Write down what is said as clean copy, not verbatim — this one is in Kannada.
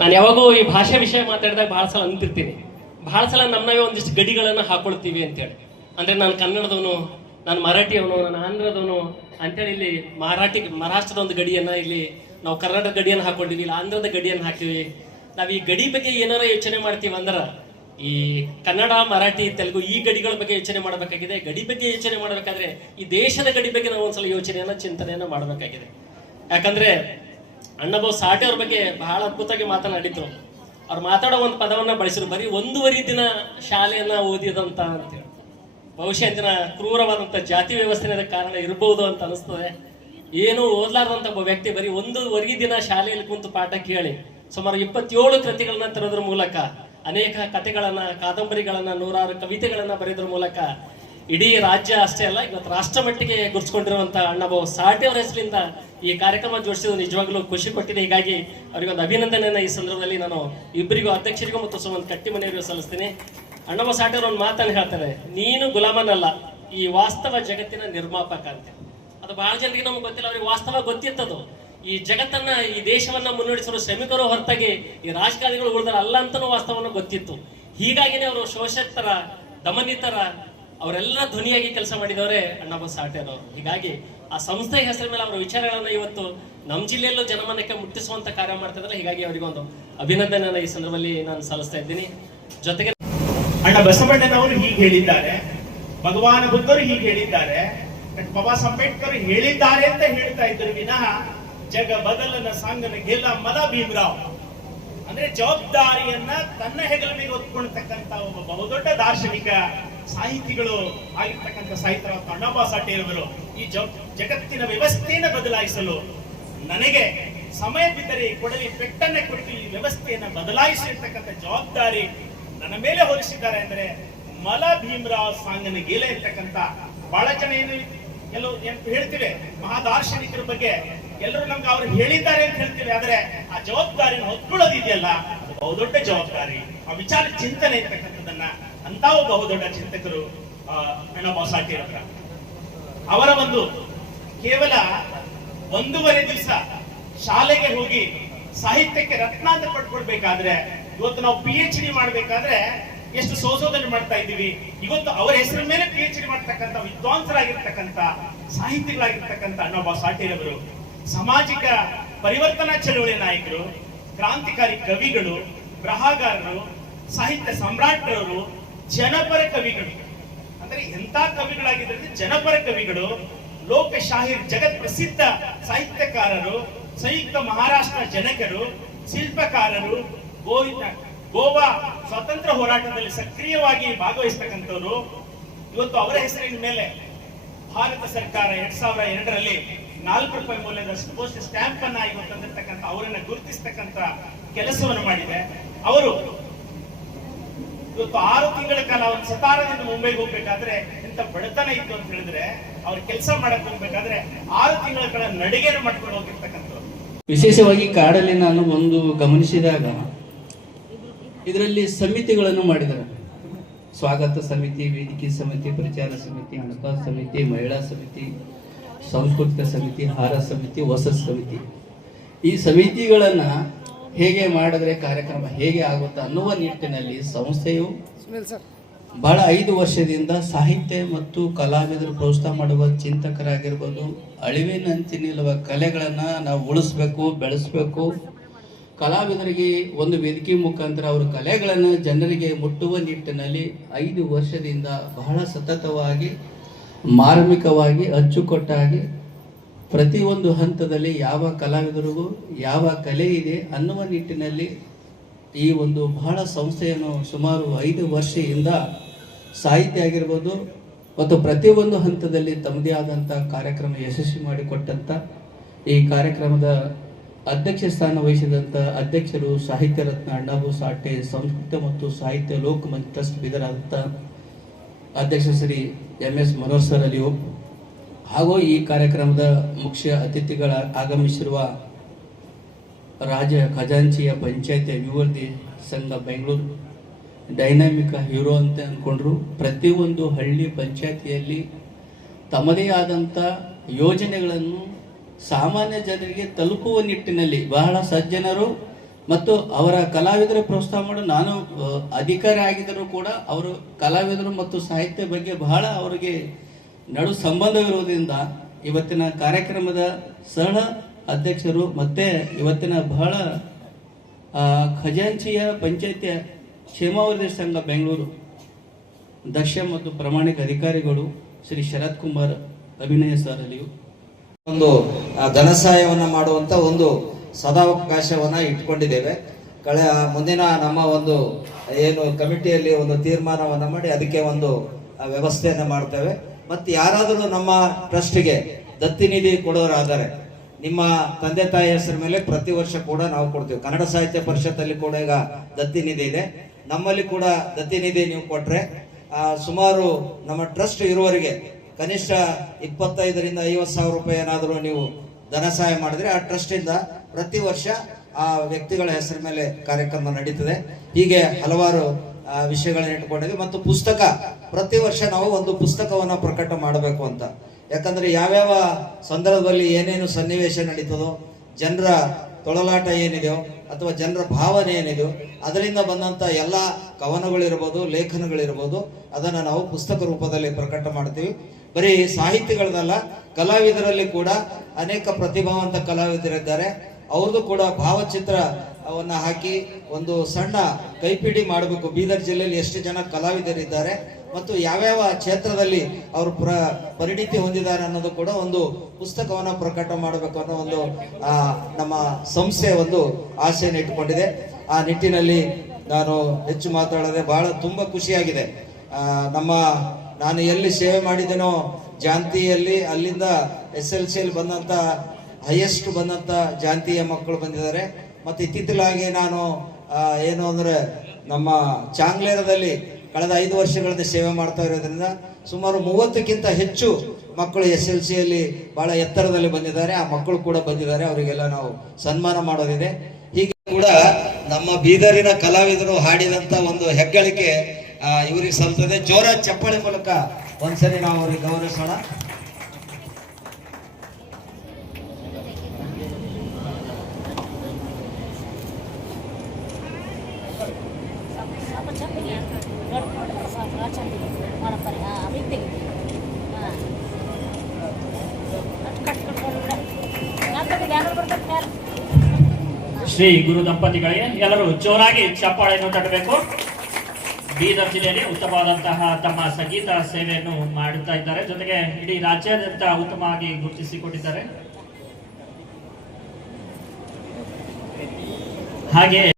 ನಾನು ಯಾವಾಗೂ ಈ ಭಾಷೆ ವಿಷಯ ಮಾತಾಡಿದಾಗ ಬಹಳ ಸಲ ಅಂತಿರ್ತೀನಿ, ಬಹಳ ಸಲ ನಮ್ಮವೇ ಒಂದಿಷ್ಟು ಗಡಿಗಳನ್ನು ಹಾಕೊಳ್ತೀವಿ ಅಂತೇಳಿ. ಅಂದ್ರೆ ನಾನು ಕನ್ನಡದವನು, ನಾನು ಮರಾಠಿಯವನು, ನಾನು ಆಂಧ್ರದವನು ಅಂತೇಳಿ ಇಲ್ಲಿ ಮಹಾರಾಷ್ಟ್ರದ ಒಂದು ಗಡಿಯನ್ನ, ಇಲ್ಲಿ ನಾವು ಕರ್ನಾಟಕ ಗಡಿಯನ್ನು ಹಾಕೊಂಡಿವಿ, ಇಲ್ಲಿ ಆಂಧ್ರದ ಗಡಿಯನ್ನು ಹಾಕಿವಿ. ನಾವು ಈ ಗಡಿ ಬಗ್ಗೆ ಏನಾರ ಯೋಚನೆ ಮಾಡ್ತೀವಿ ಅಂದ್ರೆ ಈ ಕನ್ನಡ, ಮರಾಠಿ, ತೆಲುಗು ಈ ಗಡಿಗಳ ಬಗ್ಗೆ ಯೋಚನೆ ಮಾಡಬೇಕಾಗಿದೆ. ಗಡಿ ಬಗ್ಗೆ ಯೋಚನೆ ಮಾಡಬೇಕಾದ್ರೆ ಈ ದೇಶದ ಗಡಿ ಬಗ್ಗೆ ನಾವು ಒಂದ್ಸಲ ಚಿಂತನೆಯನ್ನ ಮಾಡಬೇಕಾಗಿದೆ. ಯಾಕಂದ್ರೆ ಅಣ್ಣಾಭಾऊ ಸಾಠೆ ಅವ್ರ ಬಗ್ಗೆ ಬಹಳ ಅದ್ಭುತವಾಗಿ ಮಾತನಾಡಿದ್ರು. ಅವ್ರು ಮಾತಾಡೋ ಒಂದು ಪದವನ್ನ ಬಳಸಿದ್ರು, ಬರೀ 1.5 ದಿನ ಶಾಲೆಯನ್ನ ಓದಿದಂತ ಅಂತೇಳಿ. ಬಹುಶಃ ಇಂದಿನ ಕ್ರೂರವಾದಂತ ಜಾತಿ ವ್ಯವಸ್ಥೆಯ ಕಾರಣ ಇರಬಹುದು ಅಂತ ಅನಿಸ್ತದೆ. ಏನು ಓದ್ಲಾರ್ದಂತ ಒಬ್ಬ ವ್ಯಕ್ತಿ ಬರೀ 1.5 ದಿನ ಶಾಲೆಯಲ್ಲಿ ಕುಂತು ಪಾಠ ಕೇಳಿ ಸುಮಾರು 27 ಕೃತಿಗಳನ್ನ ತರೋದ್ರ ಮೂಲಕ, ಅನೇಕ ಕಥೆಗಳನ್ನ, ಕಾದಂಬರಿಗಳನ್ನ, 100 ಕವಿತೆಗಳನ್ನ ಬರೆಯೋದ್ರ ಮೂಲಕ ಇಡೀ ರಾಜ್ಯ ಅಷ್ಟೇ ಅಲ್ಲ, ಇವತ್ತು ರಾಷ್ಟ್ರ ಮಟ್ಟಿಗೆ ಗುರುತಿಸಿಕೊಂಡಿರುವಂತ ಅಣ್ಣಾಭಾऊ ಸಾಠೆ ಅವರ ಹೆಸರಿಂದ ಈ ಕಾರ್ಯಕ್ರಮ ಜೋಡಿಸಿದ್ದು ನಿಜವಾಗ್ಲೂ ಖುಷಿ ಪಟ್ಟಿದೆ. ಹೀಗಾಗಿ ಅವರಿಗೊಂದು ಅಭಿನಂದನೆಯನ್ನ ಈ ಸಂದರ್ಭದಲ್ಲಿ ನಾನು ಇಬ್ಬರಿಗೂ, ಅಧ್ಯಕ್ಷರಿಗೂ ಮತ್ತು ಒಂದು ಕಟ್ಟಿ ಮನೆಯವರಿಗೂ ಸಲ್ಲಿಸ್ತೀನಿ. ಅಣ್ಣಾಭಾऊ ಸಾಠೆ ಅವರು ಒಂದು ಮಾತನ್ನು ಹೇಳ್ತಾರೆ, ನೀನು ಗುಲಾಮನಲ್ಲ, ಈ ವಾಸ್ತವ ಜಗತ್ತಿನ ನಿರ್ಮಾಪಕ ಅಂತ. ಅದು ಬಹಳ ಜನರಿಗೆ ನಮ್ಗೆ ಗೊತ್ತಿಲ್ಲ, ಅವ್ರಿಗೆ ವಾಸ್ತವ ಗೊತ್ತಿತ್ತದು. ಈ ಜಗತ್ತನ್ನ, ಈ ದೇಶವನ್ನ ಮುನ್ನಡೆಸಲು ಶ್ರಮಿಕರು ಹೊರತಾಗಿ ಈ ರಾಜಕಾರಣಿಗಳು ಉಳಿದಾರ ಅಲ್ಲ ಅಂತನೂ ವಾಸ್ತವವನ್ನು ಗೊತ್ತಿತ್ತು. ಹೀಗಾಗಿನೇ ಅವರು ಶೋಷಿತರ, ದಮನಿತರ ಅವರೆಲ್ಲ ಧ್ವನಿಯಾಗಿ ಕೆಲಸ ಮಾಡಿದವರೇ ಅಣ್ಣಾಭಾऊ ಸಾಠೆ ಅವರು. ಹೀಗಾಗಿ ಆ ಸಂಸ್ಥೆಯ ಹೆಸರ ಮೇಲೆ ಅವರ ವಿಚಾರಗಳನ್ನ ಇವತ್ತು ನಮ್ಮ ಜಿಲ್ಲೆಯಲ್ಲೂ ಜನಮನಕ್ಕೆ ಮುಟ್ಟಿಸುವಂತ ಕಾರ್ಯ ಮಾಡ್ತಿದ್ದಾರೆ. ಹೀಗಾಗಿ ಅವರಿಗೊಂದು ಅಭಿನಂದನೆಯನ್ನ ಈ ಸಂದರ್ಭದಲ್ಲಿ ನಾನು ಸಲ್ಲಿಸ್ತಾ ಇದ್ದೀನಿ. ಜೊತೆಗೆ ಅಣ್ಣ ಬಸವಣ್ಣನವರು ಹೀಗೆ ಹೇಳಿದ್ದಾರೆ, ಭಗವಾನ ಬುದ್ಧರು ಹೀಗೆ ಹೇಳಿದ್ದಾರೆ, ಬಾಬಾ ಸಾಹೇಬ್ ಅಂಬೇಡ್ಕರ್ ಹೇಳಿದ್ದಾರೆ ಅಂತ ಹೇಳ್ತಾ ಇದ್ರು ವಿನಃ ಜಗ ಬದಲನ ಸಾಂಗನ ಗೆಲ್ಲ ಮಲ ಭೀಮರಾವ್. ಅಂದ್ರೆ ಜವಾಬ್ದಾರಿಯನ್ನ ತನ್ನ ಹೆಗಲ ಮೇಲೆ ಹೊತ್ಕೊಳ್ತಕ್ಕಂತ ಒಬ್ಬ ಬಹುದೊಡ್ಡ ದಾರ್ಶನಿಕ ಸಾಹಿತಿಗಳು ಆಗಿರ್ತಕ್ಕಂಥ ಸಾಹಿತ್ಯ ಅಣ್ಣಾಭಾऊ ಸಾಠೆ ಅವರು ಈ ಜಗತ್ತಿನ ವ್ಯವಸ್ಥೆಯನ್ನು ಬದಲಾಯಿಸಲು ನನಗೆ ಸಮಯ ಬಿದ್ದರೆ ಕೊಡಲಿ ಪೆಟ್ಟನ್ನೇ ಕೊಟ್ಟು ಈ ವ್ಯವಸ್ಥೆಯನ್ನ ಬದಲಾಯಿಸಿರ್ತಕ್ಕಂಥ ಜವಾಬ್ದಾರಿ ನನ್ನ ಮೇಲೆ ಹೊರಿಸಿದ್ದಾರೆ. ಅಂದ್ರೆ ಮಲ ಭೀಮರಾವ್ ಸಾಂಗನ ಗೇಲ ಇರ್ತಕ್ಕಂಥ ಬಹಳ ಜನ ಎಲ್ಲೋ ಹೇಳ್ತಿವೆ ಮಹಾದಾರ್ಶನಿಕರ ಬಗ್ಗೆ, ಎಲ್ಲರೂ ನಮ್ಗೆ ಅವ್ರು ಹೇಳಿದ್ದಾರೆ ಅಂತ ಹೇಳ್ತೀವಿ. ಆದ್ರೆ ಆ ಜವಾಬ್ದಾರಿಯನ್ನು ಹೊತ್ಕೊಳ್ಳೋದು ಇದೆಯಲ್ಲ, ಬಹುದೊಡ್ಡ ಜವಾಬ್ದಾರಿ. ಆ ವಿಚಾರ ಚಿಂತನೆ ಇರ್ತಕ್ಕಂಥದ್ದನ್ನ ಅಂತಾವು ಬಹುದೊಡ್ಡ ಚಿಂತಕರು ಅಣ್ಣಾಭಾऊ ಸಾಠೆ ಅವರ ಒಂದು ಕೇವಲ 1.5 ದಿವಸ ಶಾಲೆಗೆ ಹೋಗಿ ಸಾಹಿತ್ಯಕ್ಕೆ ರತ್ನ ಅಂತ ಪಡ್ಕೊಳ್ಬೇಕಾದ್ರೆ, ಇವತ್ತು ನಾವು PhD ಮಾಡ್ಬೇಕಾದ್ರೆ ಎಷ್ಟು ಸಂಶೋಧನೆ ಮಾಡ್ತಾ ಇದ್ದೀವಿ. ಇವತ್ತು ಅವರ ಹೆಸರ ಮೇಲೆ PhD ಮಾಡ್ತಕ್ಕಂಥ ವಿದ್ವಾಂಸರಾಗಿರ್ತಕ್ಕಂಥ ಸಾಹಿತಿಗಳಾಗಿರ್ತಕ್ಕಂಥ ಅಣ್ಣಾಭಾऊ ಸಾಠೆ ಅವರು ಸಾಮಾಜಿಕ ಪರಿವರ್ತನಾ ಚಳವಳಿ ನಾಯಕರು, ಕ್ರಾಂತಿಕಾರಿ ಕವಿಗಳು, ಬರಹಗಾರರು, ಸಾಹಿತ್ಯ ಸಾಮ್ರಾಟರು, ಜನಪರ ಕವಿಗಳು. ಅಂದ್ರೆ ಎಂತ ಕವಿಗಳಾಗಿದ್ದಾರೆ, ಜನಪರ ಕವಿಗಳು, ಲೋಕ ಶಾಹಿರ್ ಜಗತ್ ಪ್ರಸಿದ್ಧ ಸಾಹಿತ್ಯಕಾರರು, ಸಂಯುಕ್ತ ಮಹಾರಾಷ್ಟ್ರ ಜನಕರು, ಶಿಲ್ಪಕಾರರು, ಗೋವಾ ಸ್ವಾತಂತ್ರ್ಯ ಹೋರಾಟದಲ್ಲಿ ಸಕ್ರಿಯವಾಗಿ ಭಾಗವಹಿಸ್ತಕ್ಕಂಥವ್ರು. ಇವತ್ತು ಅವರ ಹೆಸರಿನ ಮೇಲೆ ಭಾರತ ಸರ್ಕಾರ 2002ರಲ್ಲಿ 4 ರೂಪಾಯಿ ಮೌಲ್ಯದ ಪೋಸ್ಟ್ ಸ್ಟ್ಯಾಂಪ್ ಅನ್ನ ಇವತ್ತು ತಂದಿರ್ತಕ್ಕಂಥ ಅವರನ್ನ ಗುರುತಿಸ್ತಕ್ಕಂಥ ಕೆಲಸವನ್ನು ಮಾಡಿದೆ. ಅವರು ಇವತ್ತು 6 ತಿಂಗಳ ಕಾಲ ಒಂದು ಸತಾರದಿಂದ ಮುಂಬೈಗೆ ಹೋಗ್ಬೇಕಾದ್ರೆ ಎಂತ ಬಡತನ ಇತ್ತು ಅಂತ ಹೇಳಿದ್ರೆ, ಅವ್ರ ಕೆಲಸ ಮಾಡಕ್ ಹೋಗ್ಬೇಕಾದ್ರೆ 6 ತಿಂಗಳ ಕಾಲ ನಡಿಗೆಯನ್ನು ಮಾಡ್ಕೊಂಡು ಹೋಗಿರ್ತಕ್ಕಂಥವ್ರು. ವಿಶೇಷವಾಗಿ ಕಾಡಲ್ಲಿ ನಾನು ಒಂದು ಗಮನಿಸಿದಾಗ ಇದರಲ್ಲಿ ಸಮಿತಿಗಳನ್ನು ಮಾಡಿದ್ದಾರೆ. ಸ್ವಾಗತ ಸಮಿತಿ, ವೇದಿಕೆ ಸಮಿತಿ, ಪ್ರಚಾರ ಸಮಿತಿ, ಹಣಕಾಸು ಸಮಿತಿ, ಮಹಿಳಾ ಸಮಿತಿ, ಸಾಂಸ್ಕೃತಿಕ ಸಮಿತಿ, ಆಹಾರ ಸಮಿತಿ, ವಸತಿ ಸಮಿತಿ. ಈ ಸಮಿತಿಗಳನ್ನ ಹೇಗೆ ಮಾಡಿದ್ರೆ ಕಾರ್ಯಕ್ರಮ ಹೇಗೆ ಆಗುತ್ತೆ ಅನ್ನುವ ನಿಟ್ಟಿನಲ್ಲಿ ಸಂಸ್ಥೆಯು ಬಹಳ 5 ವರ್ಷದಿಂದ ಸಾಹಿತ್ಯ ಮತ್ತು ಕಲಾವಿದರು ಪ್ರೋತ್ಸಾಹ ಮಾಡುವ ಚಿಂತಕರಾಗಿರ್ಬೋದು, ಅಳಿವಿನಂತೆ ನಿಲ್ಲುವ ಕಲೆಗಳನ್ನ ನಾವು ಉಳಿಸ್ಬೇಕು, ಬೆಳೆಸ್ಬೇಕು. ಕಲಾವಿದರಿಗೆ ಒಂದು ವೇದಿಕೆ ಮುಖಾಂತರ ಅವರ ಕಲೆಗಳನ್ನು ಜನರಿಗೆ ಮುಟ್ಟುವ ನಿಟ್ಟಿನಲ್ಲಿ 5 ವರ್ಷದಿಂದ ಬಹಳ ಸತತವಾಗಿ, ಮಾರ್ಮಿಕವಾಗಿ, ಅಚ್ಚುಕಟ್ಟಾಗಿ ಪ್ರತಿಯೊಂದು ಹಂತದಲ್ಲಿ ಯಾವ ಕಲಾವಿದರಿಗೂ ಯಾವ ಕಲೆ ಇದೆ ಅನ್ನುವ ನಿಟ್ಟಿನಲ್ಲಿ ಈ ಒಂದು ಬಹಳ ಸಂಸ್ಥೆಯನ್ನು ಸುಮಾರು 5 ವರ್ಷದಿಂದ ಸಾಹಿತ್ಯ ಆಗಿರ್ಬೋದು ಮತ್ತು ಪ್ರತಿಯೊಂದು ಹಂತದಲ್ಲಿ ತಮ್ಮದೇ ಆದಂಥ ಕಾರ್ಯಕ್ರಮ ಯಶಸ್ವಿ ಮಾಡಿಕೊಟ್ಟಂಥ ಈ ಕಾರ್ಯಕ್ರಮದ ಅಧ್ಯಕ್ಷ ಸ್ಥಾನ ವಹಿಸಿದಂಥ ಅಧ್ಯಕ್ಷರು ಸಾಹಿತ್ಯ ರತ್ನ ಅಣ್ಣಾಭಾऊ ಸಾಠೆ ಸಂಸ್ಕೃತ ಮತ್ತು ಸಾಹಿತ್ಯ ಲೋಕಮಂಚ ಟ್ರಸ್ಟ್ ಬೀದರಾದಂಥ ಅಧ್ಯಕ್ಷ ಶ್ರೀ MS ಮನೋಹರ್ ಸರ್ ಅಲಿಯೋ, ಹಾಗೂ ಈ ಕಾರ್ಯಕ್ರಮದ ಮುಖ್ಯ ಅತಿಥಿಗಳ ಆಗಮಿಸಿರುವ ರಾಜ್ಯ ಖಜಾಂಚಿಯ ಪಂಚಾಯತಿ ಅಭಿವೃದ್ಧಿ ಸಂಘ ಬೆಂಗಳೂರು ಡೈನಾಮಿಕ್ ಹೀರೋ ಅಂತ ಅಂದ್ಕೊಂಡ್ರು. ಪ್ರತಿಯೊಂದು ಹಳ್ಳಿ ಪಂಚಾಯತಿಯಲ್ಲಿ ತಮ್ಮದೇ ಆದಂಥ ಯೋಜನೆಗಳನ್ನು ಸಾಮಾನ್ಯ ಜನರಿಗೆ ತಲುಪುವ ನಿಟ್ಟಿನಲ್ಲಿ ಬಹಳ ಸಜ್ಜನರು ಮತ್ತು ಅವರ ಕಲಾವಿದರ ಪ್ರೋತ್ಸಾಹ ಮಾಡಲು ನಾನು ಅಧಿಕಾರಿ ಆಗಿದ್ದರೂ ಕೂಡ ಅವರು ಕಲಾವಿದರು ಮತ್ತು ಸಾಹಿತ್ಯ ಬಗ್ಗೆ ಬಹಳ ಅವರಿಗೆ ನಡು ಸಂಬಂಧವಿರುವುದರಿಂದ ಇವತ್ತಿನ ಕಾರ್ಯಕ್ರಮದ ಸಹ ಅಧ್ಯಕ್ಷರು ಮತ್ತೆ ಇವತ್ತಿನ ಬಹಳ ಖಜಾಂಚಿಯ ಪಂಚಾಯತಿಯ ಕ್ಷೇಮಾಭಿವೃದ್ಧಿ ಸಂಘ ಬೆಂಗಳೂರು ದಕ್ಷ ಮತ್ತು ಪ್ರಾಮಾಣಿಕ ಅಧಿಕಾರಿಗಳು ಶ್ರೀ ಶರತ್ ಕುಮಾರ್ ಅಭಿನಯ ಸರ್ ಅಲ್ಲಿಯೂ ಒಂದು ಧನಸಹಾಯವನ್ನು ಮಾಡುವಂತ ಒಂದು ಸದಾವಕಾಶವನ್ನ ಇಟ್ಕೊಂಡಿದ್ದೇವೆ. ಮುಂದಿನ ನಮ್ಮ ಒಂದು ಏನು ಕಮಿಟಿಯಲ್ಲಿ ಒಂದು ತೀರ್ಮಾನವನ್ನ ಮಾಡಿ ಅದಕ್ಕೆ ಒಂದು ವ್ಯವಸ್ಥೆಯನ್ನ ಮಾಡ್ತೇವೆ. ಮತ್ತು ಯಾರಾದರೂ ನಮ್ಮ ಟ್ರಸ್ಟ್ಗೆ ದತ್ತಿ ನಿಧಿ ಕೊಡೋರಾದರೆ ನಿಮ್ಮ ತಂದೆ ತಾಯಿ ಹೆಸರ ಮೇಲೆ ಪ್ರತಿ ವರ್ಷ ಕೂಡ ನಾವು ಕೊಡ್ತೀವಿ. ಕನ್ನಡ ಸಾಹಿತ್ಯ ಪರಿಷತ್ತಲ್ಲಿ ಕೂಡ ಈಗ ದತ್ತಿ ನಿಧಿ ಇದೆ, ನಮ್ಮಲ್ಲಿ ಕೂಡ ದತ್ತಿ ನಿಧಿ ನೀವು ಕೊಟ್ರೆ ಸುಮಾರು ನಮ್ಮ ಟ್ರಸ್ಟ್ ಇರುವವರೆಗೆ ಕನಿಷ್ಠ 25,000 ರಿಂದ 50,000 ರೂಪಾಯಿ ಏನಾದರೂ ನೀವು ಧನ ಸಹಾಯ ಮಾಡಿದ್ರೆ ಆ ಟ್ರಸ್ಟ್ ಇಂದ ಪ್ರತಿ ವರ್ಷ ಆ ವ್ಯಕ್ತಿಗಳ ಹೆಸರ ಮೇಲೆ ಕಾರ್ಯಕ್ರಮ ನಡೀತದೆ. ಹೀಗೆ ಹಲವಾರು ವಿಷಯಗಳನ್ನ ಇಟ್ಕೊಂಡಿದ್ವಿ. ಮತ್ತು ಪುಸ್ತಕ ಪ್ರತಿ ವರ್ಷ ನಾವು ಒಂದು ಪುಸ್ತಕವನ್ನ ಪ್ರಕಟ ಮಾಡಬೇಕು ಅಂತ. ಯಾಕಂದ್ರೆ ಯಾವ್ಯಾವ ಸಂದರ್ಭದಲ್ಲಿ ಏನೇನು ಸನ್ನಿವೇಶ ನಡೀತದೋ, ಜನರ ತೊಳಲಾಟ ಏನಿದೆಯೋ ಅಥವಾ ಜನರ ಭಾವನೆ ಏನಿದೆಯೋ ಅದರಿಂದ ಬಂದಂತ ಎಲ್ಲ ಕವನಗಳಿರ್ಬೋದು, ಲೇಖನಗಳಿರ್ಬೋದು, ಅದನ್ನ ನಾವು ಪುಸ್ತಕ ರೂಪದಲ್ಲಿ ಪ್ರಕಟ ಮಾಡ್ತೀವಿ. ಬರೀ ಸಾಹಿತಿಗಳದಲ್ಲ, ಕಲಾವಿದರಲ್ಲಿ ಕೂಡ ಅನೇಕ ಪ್ರತಿಭಾವಂತ ಕಲಾವಿದರಿದ್ದಾರೆ. ಅವ್ರದ್ದು ಕೂಡ ಭಾವಚಿತ್ರವನ್ನ ಹಾಕಿ ಒಂದು ಸಣ್ಣ ಕೈಪಿಡಿ ಮಾಡಬೇಕು. ಬೀದರ್ ಜಿಲ್ಲೆಯಲ್ಲಿ ಎಷ್ಟು ಜನ ಕಲಾವಿದರಿದ್ದಾರೆ ಮತ್ತು ಯಾವ್ಯಾವ ಕ್ಷೇತ್ರದಲ್ಲಿ ಅವರು ಪರಿಣಿತಿ ಹೊಂದಿದ್ದಾರೆ ಅನ್ನೋದು ಕೂಡ ಒಂದು ಪುಸ್ತಕವನ್ನ ಪ್ರಕಟ ಮಾಡಬೇಕು ಅನ್ನೋ ಒಂದು ನಮ್ಮ ಸಂಸ್ಥೆ ಒಂದು ಆಸೆಯನ್ನು ಇಟ್ಟುಕೊಂಡಿದೆ. ಆ ನಿಟ್ಟಿನಲ್ಲಿ ನಾನು ಹೆಚ್ಚು ಮಾತಾಡದೆ ಬಹಳ ತುಂಬಾ ಖುಷಿಯಾಗಿದೆ. ನಾನು ಎಲ್ಲಿ ಸೇವೆ ಮಾಡಿದ್ದೇನೋ ಜಾಂತಿಯಲ್ಲಿ, ಅಲ್ಲಿಂದ SLCಯಲ್ಲಿ ಬಂದಂತ ಹೈಯೆಸ್ಟ್ ಬಂದಂತ ಜಾಂತಿಯ ಮಕ್ಕಳು ಬಂದಿದ್ದಾರೆ. ಮತ್ತು ಇತ್ತೀಚಲಾಗಿ ನಾನು ಏನು ಅಂದ್ರೆ ನಮ್ಮ ಚಾಂಗ್ಲೇರದಲ್ಲಿ ಕಳೆದ 5 ವರ್ಷಗಳಿಂದ ಸೇವೆ ಮಾಡ್ತಾ ಇರೋದ್ರಿಂದ ಸುಮಾರು 30ಕ್ಕಿಂತ ಹೆಚ್ಚು ಮಕ್ಕಳು SLCಯಲ್ಲಿ ಬಹಳ ಎತ್ತರದಲ್ಲಿ ಬಂದಿದ್ದಾರೆ. ಆ ಮಕ್ಕಳು ಕೂಡ ಬಂದಿದ್ದಾರೆ, ಅವರಿಗೆಲ್ಲ ನಾವು ಸನ್ಮಾನ ಮಾಡೋದಿದೆ. ಹೀಗೆ ಕೂಡ ನಮ್ಮ ಬೀದರಿನ ಕಲಾವಿದರು ಹಾಡಿದಂತ ಒಂದು ಹೆಗ್ಗಳಿಕೆ ಇವರಿಗೆ ಸಲ್ತದೆ. ಜೋರ ಚಪ್ಪಾಳೆ ಮೂಲಕ ಒಂದ್ಸರಿ ನಾವು ಅವರಿಗೆ ಗೌರವಿಸೋಣ. ಶ್ರೀ ಗುರು ದಂಪತಿಗಳಿಗೆ ಎಲ್ಲರೂ ಜೋರಾಗಿ ಚಪ್ಪಾಳೆಯನ್ನು ತಟ್ಟಬೇಕು. ಬೀದರ್ ಜಿಲ್ಲೆಯಲ್ಲಿ ಉತ್ತಮವಾದಂತಹ ತಮ್ಮ ಸಂಗೀತ ಸೇವೆಯನ್ನು ಮಾಡುತ್ತಾ ಇದ್ದಾರೆ. ಜೊತೆಗೆ ಇಡೀ ರಾಜ್ಯಾದ್ಯಂತ ಉತ್ತಮವಾಗಿ ಗುರುತಿಸಿಕೊಂಡಿದ್ದಾರೆ. ಹಾಗೆ